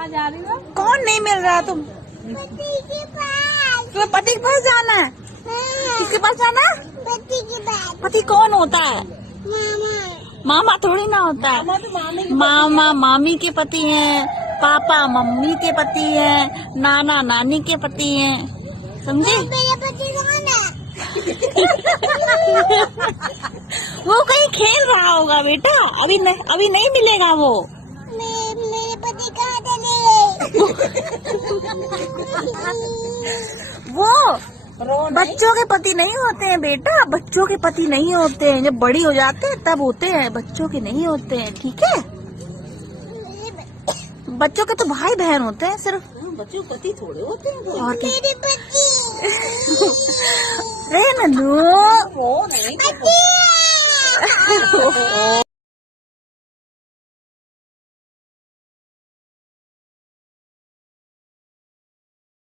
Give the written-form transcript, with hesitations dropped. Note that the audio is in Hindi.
कहाँ जा रही हो? कौन नहीं मिल रहा तुम? पति के पास। तुम्हें पति के पास जाना है? किसके पास जाना है? पति के पास। पति कौन होता है? मामा। मामा थोड़ी ना होता है। मामा तो मामी की मामा मामी के पति हैं, पापा मम्मी के पति हैं, नाना नानी के पति हैं, समझे? मेरे पति कौन है? वो कहीं खेल रहा होगा बेटा, अभी नहीं मिलेगा वो। मेरे पति कहाँ चले वो रो बच्चों के पति नहीं होते हैं बेटा, बच्चों के पति नहीं होते हैं। जब बड़ी हो जाते हैं तब होते हैं, बच्चों के नहीं होते हैं, ठीक है? बच्चों के तो भाई बहन होते हैं सिर्फ, बच्चों पति थोड़े होते हैं। और क्या? मेरे पति। रे नन्नू रो नहीं। पति।